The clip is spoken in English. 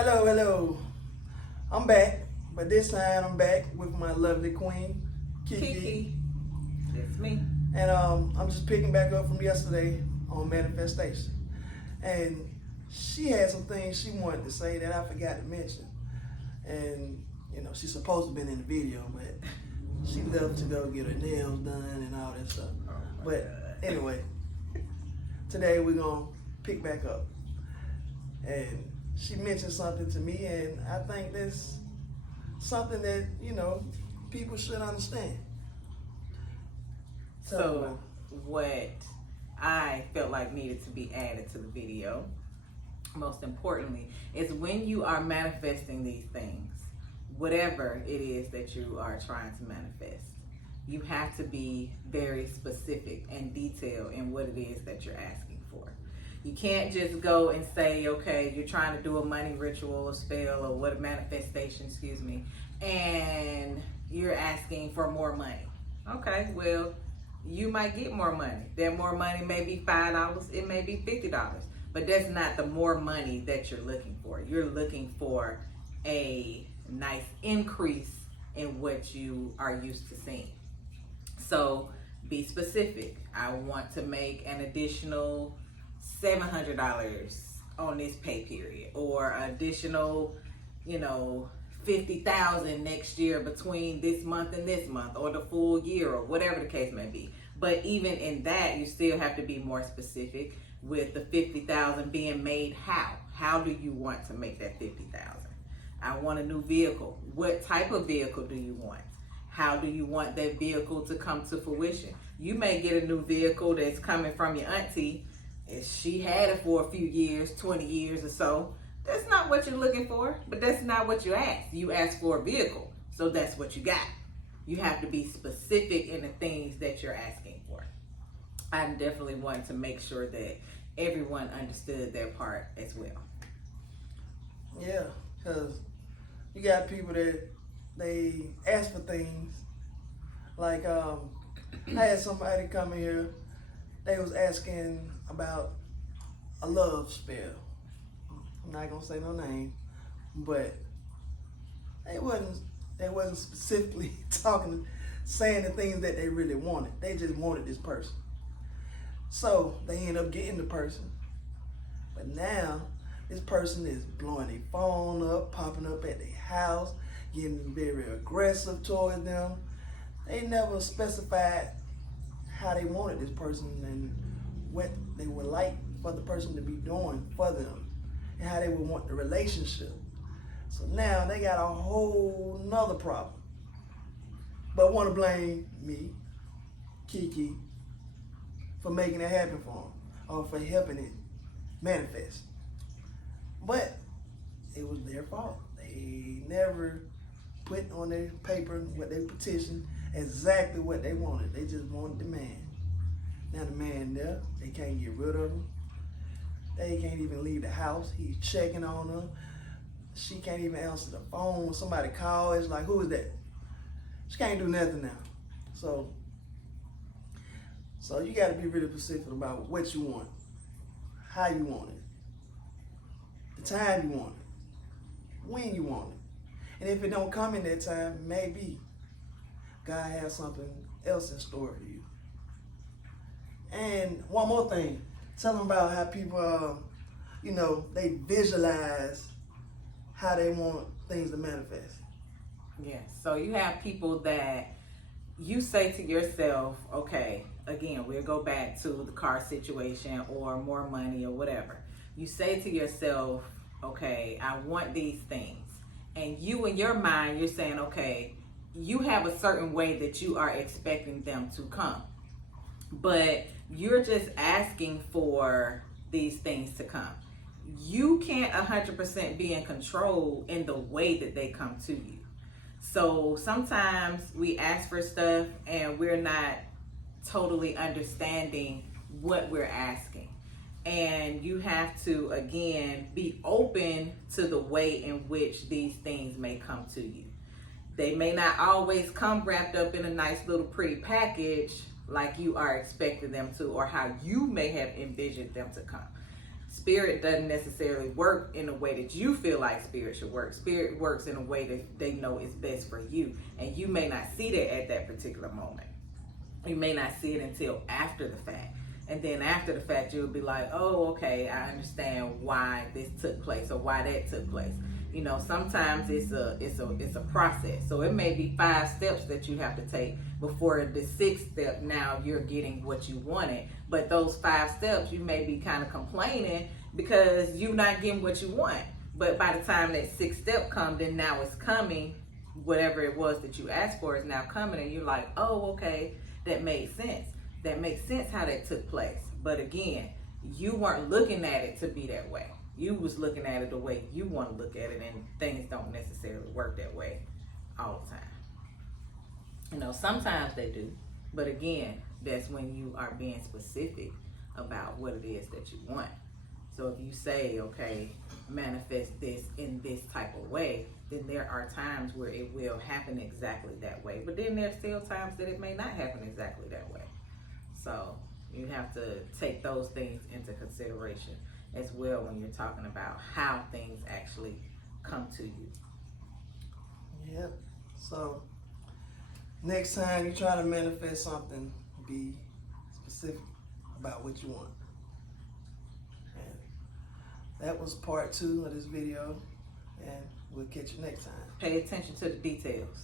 Hello, hello. I'm back, but this time I'm back with my lovely queen, Kiki. Kiki, it's me. And I'm just picking back up from yesterday on manifestation. And she had some things she wanted to say that I forgot to mention. And, she's supposed to be in the video, but she left to go get her nails done and all that stuff. But anyway, today we're going to pick back up. And she mentioned something to me, and I think that's something that, people should understand. So what I felt like needed to be added to the video, most importantly, is when you are manifesting these things, whatever it is that you are trying to manifest, you have to be very specific and detailed in what it is that you're asking for. You can't just go and say, okay, you're trying to do a money ritual or spell or what a manifestation, and you're asking for more money. Okay, well, you might get more money. That more money may be $5, it may be $50, but that's not the more money that you're looking for. You're looking for a nice increase in what you are used to seeing. So be specific. I want to make an additional $700 on this pay period, or additional, $50,000 next year between this month and this month, or the full year, or whatever the case may be. But even in that, you still have to be more specific with the $50,000 being made. How do you want to make that $50,000? I want a new vehicle. What type of vehicle do you want? How do you want that vehicle to come to fruition? You may get a new vehicle that's coming from your auntie, and she had it for a few years, 20 years or so. That's not what you're looking for, but that's not what you asked. You asked for a vehicle, so that's what you got. You have to be specific in the things that you're asking for. I definitely wanted to make sure that everyone understood their part as well. Yeah, because you got people that they ask for things. Like, I had somebody come in here, they was asking about a love spell. I'm not gonna say no name, but they wasn't specifically saying the things that they really wanted. They just wanted this person. So they end up getting the person. But now this person is blowing their phone up, popping up at their house, getting very aggressive towards them. They never specified how they wanted this person and what they would like for the person to be doing for them and how they would want the relationship. So now they got a whole nother problem. But want to blame me, Kiki, for making it happen for them or for helping it manifest. But it was their fault. They never put on their paper what they petitioned exactly what they wanted. They just wanted the man. Now the man there, they can't get rid of him. They can't even leave the house. He's checking on her. She can't even answer the phone. When somebody calls, it's like, who is that? She can't do nothing now. So you got to be really specific about what you want, how you want it, the time you want it, when you want it. And if it don't come in that time, maybe God has something else in store for you. And one more thing, tell them about how people, they visualize how they want things to manifest. Yes, so you have people that you say to yourself, okay, again, we'll go back to the car situation or more money or whatever. You say to yourself, okay, I want these things. And you in your mind, you're saying, okay, you have a certain way that you are expecting them to come. But you're just asking for these things to come. You can't 100% be in control in the way that they come to you. So sometimes we ask for stuff and we're not totally understanding what we're asking. And you have to, again, be open to the way in which these things may come to you. They may not always come wrapped up in a nice little pretty package like you are expecting them to, or how you may have envisioned them to come. Spirit doesn't necessarily work in a way that you feel like spirit should work. Spirit works in a way that they know is best for you. And you may not see that at that particular moment. You may not see it until after the fact. And then after the fact, you'll be like, oh, okay, I understand why this took place or why that took place. You know, sometimes it's a process. So it may be 5 steps that you have to take before the 6th step. Now you're getting what you wanted. But those 5 steps, you may be kind of complaining because you're not getting what you want. But by the time that 6th step comes, then now it's coming. Whatever it was that you asked for is now coming, and you're like, oh, okay, that made sense. That makes sense how that took place. But again, you weren't looking at it to be that way. You was looking at it the way you want to look at it, and things don't necessarily work that way all the time. You know, sometimes they do, but again, that's when you are being specific about what it is that you want. So if you say, okay, manifest this in this type of way, then there are times where it will happen exactly that way. But then there's still times that it may not happen exactly that way. So you have to take those things into consideration as well when you're talking about how things actually come to you. Yep. So next time you try to manifest something, be specific about what you want. And that was part 2 of this video, and we'll catch you next time. Pay attention to the details.